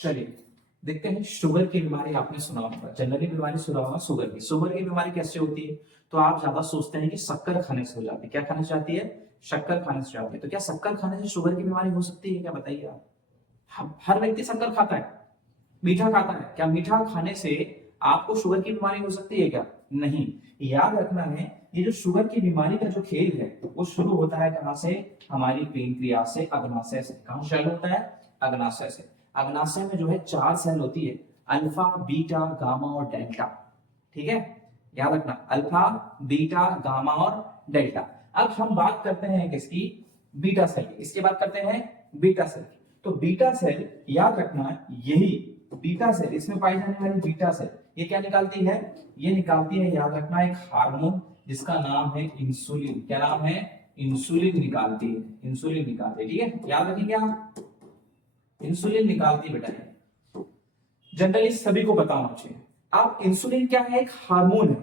चलिए देखते हैं। शुगर की बीमारी आपने सुना होगा, जनरली बीमारी सुना होगा शुगर की। शुगर की बीमारी कैसे होती है? तो आप ज्यादा सोचते हैं कि शक्कर खाने से हो जाती है। क्या खाने से आती है? शक्कर खाने से जाती है। तो क्या शक्कर खाने से शुगर की बीमारी हो सकती है? क्या बताइए आप। हर व्यक्ति शक्कर खाता है, मीठा खाता है। क्या मीठा खाने से आपको शुगर की बीमारी हो सकती है? क्या नहीं। याद रखना है, ये जो शुगर की बीमारी का जो खेल है वो शुरू होता है कहां से? हमारी पेनक्रियास से, अग्नाशय से। कहां से शुरू होता है? अग्नाशय से। अग्नाशय में जो है 4 सेल होती है, अल्फा, बीटा, गामा और डेल्टा। ठीक है, याद रखना, अल्फा, बीटा, गामा और डेल्टा। अब हम बात करते हैं किसकी? बीटा सेल की। किसकी बात करते हैं? बीटा सेल की। तो बीटा सेल, याद रखना, यही बीटा सेल, इसमें पाई जाने वाली बीटा सेल ये क्या निकालती है? ये निकालती है, याद रखना, एक हार्मोन जिसका नाम है इंसुलिन। क्या नाम है? इंसुलिन निकालती है। इंसुलिन निकालती है, ठीक है, याद रखेंगे आप। इंसुलिन निकालती है बेटा। जनरली सभी को पता होना चाहिए। आप, इंसुलिन क्या है? एक हार्मोन है।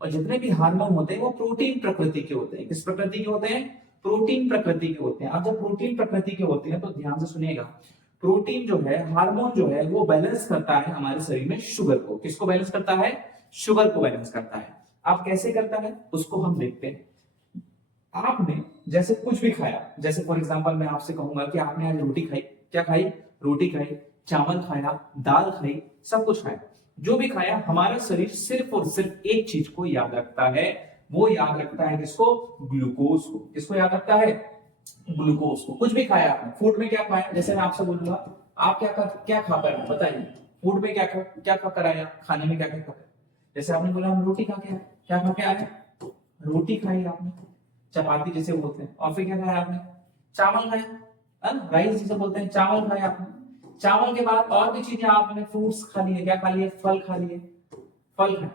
और जितने भी हार्मोन होते हैं वो प्रोटीन प्रकृति के होते हैं। किस प्रकृति के होते हैं? प्रोटीन प्रकृति के होते हैं। अब जब प्रोटीन प्रकृति के होते हैं तो ध्यान से सुनिएगा, प्रोटीन जो है, हार्मोन जो है, वो बैलेंस करता है हमारे शरीर में शुगर को। किसको बैलेंस करता है? शुगर को बैलेंस करता है। आप कैसे करता है उसको हम देखते हैं। आपने जैसे कुछ भी खाया, जैसे फॉर एग्जांपल मैं आपसे कहूंगा कि आपने आज रोटी खाई। क्या खाई? रोटी खाई, चावल खाया, दाल खाई, सब कुछ खाया। जो भी खाया, हमारा शरीर सिर्फ और सिर्फ एक चीज को याद रखता है। वो याद रखता है किसको? ग्लूकोज को। किसको याद रखता है? ग्लूकोज को। कुछ भी खाया आपने, फूड में क्या खाया? जैसे मैं आपसे बोलूंगा, आप क्या खा कर आए? बताइए, फूड में क्या खा कर आया? खाने में क्या खा कर? जैसे आपने बोला हम रोटी खा के आए। क्या खा के आए? रोटी खाई आपने, चपाती जिसे बोलते हैं। और फिर क्या खाया आपने? चावल खाया, है ना, राइस जिसे बोलते हैं, चावल खाया आपने। चावल के बाद और भी चीजें आपने, फ्रूट्स खा लिए, क्या खा लिए? फल खा लिए, फल खाए।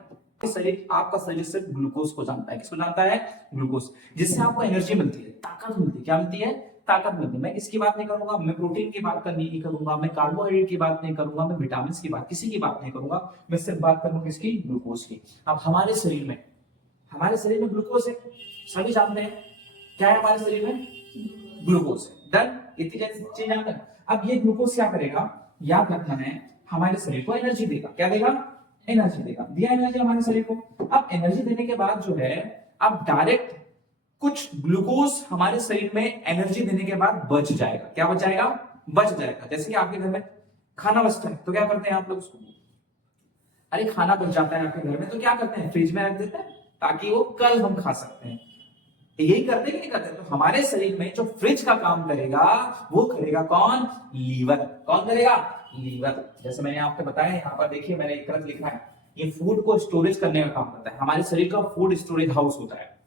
शरीर, आपका शरीर सिर्फ ग्लूकोज को जानता है। किसको जानता है? ग्लूकोज। जिससे आपको एनर्जी मिलती है, ताकत मिलती है। क्या मिलती है? ताकत मिलती है। मैं इसकी बात नहीं करूंगा, मैं प्रोटीन की बात करनी नहीं करूंगा, मैं कार्बोहाइड्रेट की बात नहीं करूंगा, मैं विटामिन की बात, किसी की बात नहीं करूंगा। मैं सिर्फ बात करूंगा किसकी? ग्लूकोज की। अब हमारे शरीर में ग्लूकोज है, सभी जानते हैं। क्या है हमारे शरीर में? ग्लूकोज है। डन, इतनी चीज जानते हैं। अब ये ग्लूकोज क्या करेगा? याद रखना है, हमारे शरीर को एनर्जी देगा। क्या देगा? एनर्जी देगा। दिया एनर्जी हमारे शरीर को। अब एनर्जी देने के बाद जो है, अब डायरेक्ट कुछ ग्लूकोज हमारे शरीर में एनर्जी देने के बाद बच जाएगा। क्या बच जाएगा? बच जाएगा। जैसे कि आपके घर में खाना बचता है तो क्या करते हैं आप लोग उसको? अरे खाना बच जाता है आपके घर में तो क्या करते हैं? फ्रिज में रख देते हैं ताकि वो कल हम खा सकते हैं। यही करते कि नहीं करते? तो हमारे शरीर में जो फ्रिज का काम करेगा वो करेगा कौन? लीवर। कौन करेगा? लीवर। जैसे मैंने आपको बताया, यहाँ पर देखिए मैंने एक तरफ लिखा है, ये फूड को स्टोरेज करने का काम करता है। हमारे शरीर का फूड स्टोरेज हाउस होता है।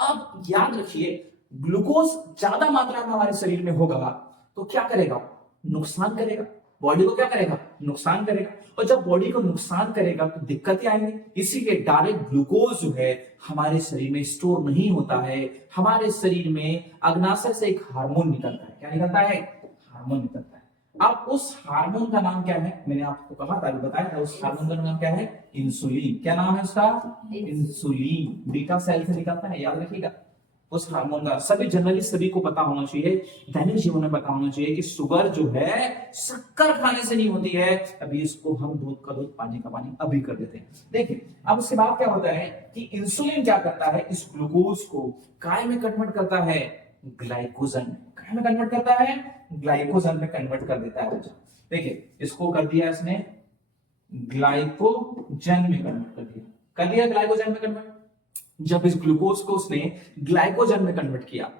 अब याद रखिए, ग्लूकोज ज्यादा मात्रा में हमारे शरीर में होगा तो क्या करेगा? नुकसान करेगा। बॉडी को क्या करेगा? नुकसान करेगा। और जब बॉडी को नुकसान करेगा तो दिक्कतें आएंगी। इसीलिए डायरेक्ट ग्लूकोज जो है हमारे शरीर में स्टोर नहीं होता है। हमारे शरीर में अग्नाशय से एक हार्मोन निकलता है। क्या निकलता है? हार्मोन निकलता है। अब उस हार्मोन का नाम क्या है? मैंने आपको कहा था, बताया था, उस हार्मोन का नाम क्या है? इंसुलिन। क्या नाम है उसका? इंसुलिन। बीटा सेल से निकलता है, याद रखिएगा। उस हार्मोन का सभी, जनरली सभी को पता होना चाहिए, दैनिक जीवन में पता होना चाहिए कि शुगर जो है शक्कर खाने से नहीं होती है। अभी इसको हम दूध का दूध, पानी का पानी अभी कर देते हैं। देखिए अब उसके बाद क्या होता है कि इंसुलिन क्या करता है? इस ग्लूकोज को काय में कन्वर्ट करता है? ग्लाइकोजन। काय में कन्वर्ट करता है? ग्लाइकोजन में कन्वर्ट कर देता है। देखिए इसको कर दिया इसने ग्लाइकोजन में कन्वर्ट कर दिया ग्लाइकोजन में कन्वर्ट। जब इस ग्लूकोज को उसने ग्लाइकोजन में कन्वर्ट किया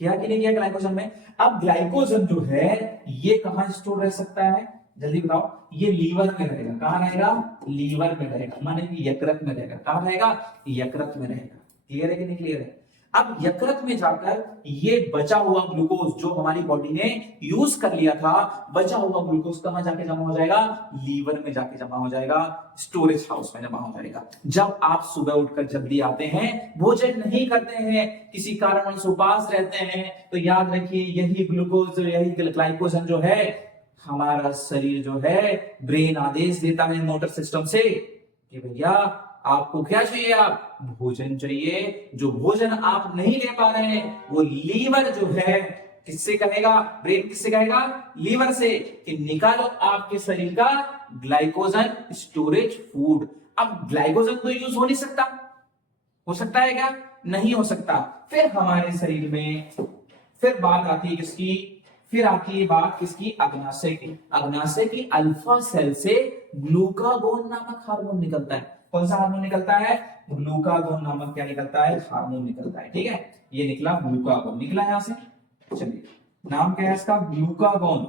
कि नहीं किया? ग्लाइकोजन में। अब ग्लाइकोजन जो है ये कहां स्टोर रह सकता है? जल्दी बताओ। ये लीवर में रहेगा। कहां रहेगा? लीवर में रहेगा, माने कि यकृत में रहेगा। कहां रहेगा? यकृत में रहेगा। क्लियर है कि नहीं क्लियर है? अब यकृत में जाकर ये बचा हुआ ग्लूकोज जो हमारी बॉडी ने यूज कर लिया था, बचा हुआ ग्लूकोज कहां जाके जमा हो जाएगा? लीवर में जाके जमा हो जाएगा, स्टोरेज हाउस में जमा हो जाएगा। जब आप सुबह उठकर जल्दी आते हैं, भोजन नहीं करते हैं, किसी कारणवश उपवास रहते हैं, तो याद रखिए यही ग्लूकोज, यही ग्लाइकोजन जो है, हमारा शरीर जो है, ब्रेन आदेश देता है मोटर सिस्टम से कि भैया आपको क्या चाहिए? आप भोजन चाहिए। जो भोजन आप नहीं ले पा रहे हैं वो लीवर जो है किससे कहेगा, ब्रेन किससे कहेगा, लीवर से, कि निकालो आपके शरीर का ग्लाइकोजन स्टोरेज फूड। अब ग्लाइकोजन तो यूज हो नहीं सकता, हो सकता है क्या, नहीं हो सकता। फिर हमारे शरीर में फिर बात आती है किसकी, फिर आती है बात किसकी, अग्नाशय की। अग्नाशय की अल्फा सेल से ग्लूकागोन नामक हार्मोन निकलता है। कौन सा हार्मोन निकलता है, ग्लूकागोन नामक क्या निकलता है, हार्मोन निकलता है। ठीक है, ये निकला ग्लूकागोन, निकला यहां से। चलिए, नाम क्या है इसका, ग्लूकागोन।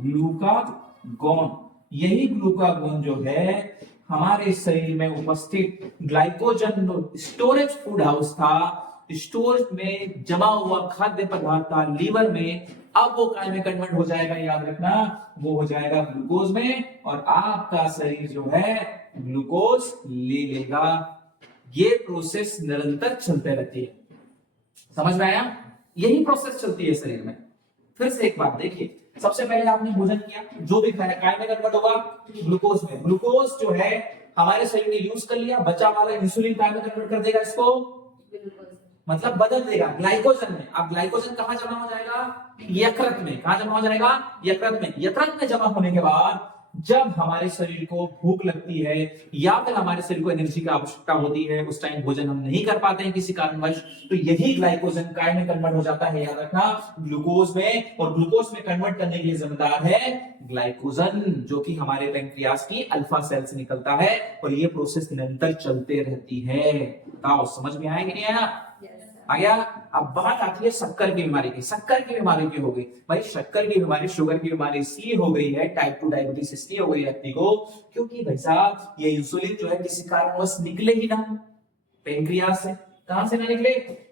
ग्लूकागोन, यही ग्लूकागोन जो है हमारे शरीर में उपस्थित ग्लाइकोजन स्टोरेज फूड हाउस था, स्टोर में जमा हुआ खाद्य पदार्थ था लीवर में, अब वो काय में कन्वर्ट हो जाएगा, याद रखना, वो हो जाएगा ग्लूकोज में, और आपका शरीर जो है ग्लूकोज ले लेगा। ये प्रोसेस निरंतर चलते रहती है, समझ में आया, यही प्रोसेस चलती है शरीर में। फिर से एक बात देखिए, सबसे पहले आपने भोजन किया, जो भी खाया काय में कन्वर्ट होगा, ग्लूकोज में। ग्लूकोज जो है हमारे शरीर ने यूज कर लिया, बचा वाला इंसुलिन काय में कन्वर्ट कर देगा इसको, मतलब बदल देगा ग्लाइकोजन में। अब ग्लाइकोजन कहां जमा हो जाएगा, यकृत में। कहां जमा हो जाएगा, यकृत में। यकृत में जमा होने के बाद जब हमारे शरीर को भूख लगती है या फिर हमारे शरीर को एनर्जी की आवश्यकता होती है, उस टाइम भोजन हम नहीं कर पाते हैं किसी कारणवश, तो यही ग्लाइकोजन काय में कन्वर्ट हो जाता है, याद रखना, ग्लूकोज में। और ग्लूकोज में कन्वर्ट करने के लिए जिम्मेदार है ग्लाइकोजन, जो कि हमारे पैंक्रियास की अल्फा सेल से निकलता है, और ये प्रोसेस निरंतर चलते रहती है। बताओ समझ में आया कि नहीं आया, आ गया। अब बात आती है शक्कर की बीमारी की। शक्कर की बीमारी क्यों हो गई भाई, शक्कर की बीमारी, शुगर की बीमारी इसलिए हो गई है, टाइप 2 डायबिटीज इसलिए हो गई व्यक्ति को, क्योंकि भाई साहब ये इंसुलिन जो है किसी कारणवश निकले ही ना पेंक्रियास से। कहां से ना निकले,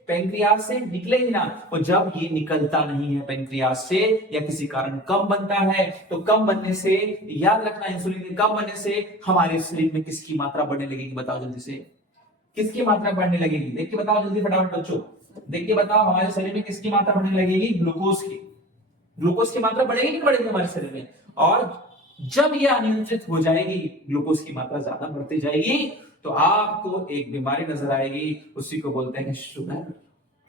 पेंक्रियास से निकले ही ना। और जब ये निकलता नहीं है पेंक्रियास से, या किसी कारण कम बनता है, तो कम बनने से, याद रखना, इंसुलिन के कम बनने से हमारे शरीर में किसकी मात्रा बढ़ने लगेगी, बताओ जल्दी से, किसकी मात्रा बढ़ने लगेगी, देख के बताओ जल्दी फटाफट बच्चों, देख के बताओ हमारे शरीर में किसकी मात्रा बढ़ने लगेगी, ग्लूकोज की। ग्लूकोज की मात्रा बढ़ेगी कि बढ़ेगी हमारे शरीर में, और जब ये अनियंत्रित हो जाएगी, ग्लूकोज की मात्रा ज्यादा बढ़ती जाएगी, तो आपको एक बीमारी नजर आएगी, उसी को बोलते हैं शुगर।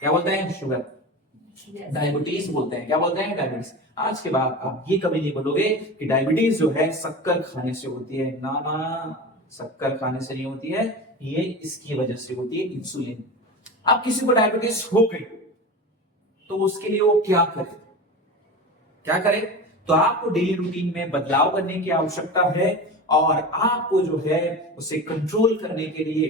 क्या बोलते हैं, शुगर, डायबिटीज बोलते हैं। क्या बोलते हैं, डायबिटीज। आज के बाद आप ये कभी नहीं बोलोगे कि डायबिटीज जो है शक्कर खाने से होती है, ना ना, शक्कर खाने से नहीं होती है, ये इसकी वजह से होती है, इंसुलिन। अब किसी को डायबिटीज हो गई तो उसके लिए वो क्या करे, क्या करे, तो आपको डेली रूटीन में बदलाव करने की आवश्यकता है, और आपको जो है उसे कंट्रोल करने के लिए,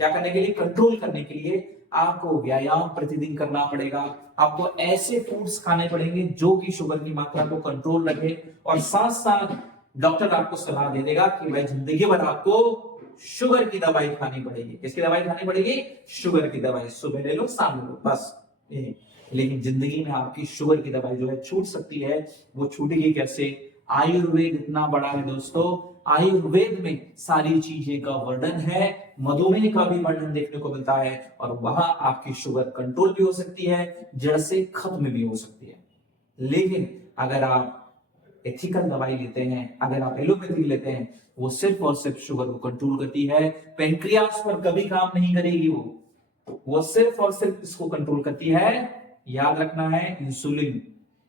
क्या करने के लिए, कंट्रोल करने के लिए आपको व्यायाम प्रतिदिन करना पड़ेगा। आपको ऐसे फूड्स खाने पड़ेंगे जो कि शुगर की मात्रा को कंट्रोल रखे, और साथ साथ डॉक्टर आपको सलाह दे देगा कि भाई जिंदगी भर आपको शुगर की दवाई खानी पड़ेगी। किसकी दवाई खानी पड़ेगी, शुगर की दवाई, सुबह ले लो शाम लो, बस ये। लेकिन जिंदगी में आपकी शुगर की दवाई जो है छूट सकती है, वो छूटेगी कैसे, आयुर्वेद इतना बड़ा है दोस्तों, आयुर्वेद में सारी चीजें का वर्णन है, मधुमेह का भी वर्णन देखने को मिलता है, और वहां आपकी शुगर कंट्रोल भी हो सकती है, जड़ से खत्म भी हो सकती है। लेकिन अगर आप एथिकल दवाई लेते हैं, अगर आप एलोपैथी लेते हैं, वो सिर्फ और सिर्फ शुगर को कंट्रोल करती है, पेनक्रियास पर कभी काम नहीं करेगी, वो सिर्फ और सिर्फ इसको कंट्रोल करती है, याद रखना है, इंसुलिन।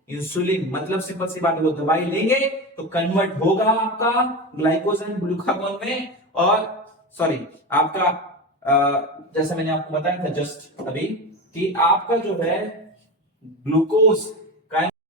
इंसुलिन मतलब सिंपल सी बात है, वो दवाई लेंगे तो कन्वर्ट होगा आपका ग्लाइकोजन ग्लूकागोन में, और सॉरी आपका जैसा मैंने आपको बताया था जस्ट अभी, कि आपका जो है ग्लूकोज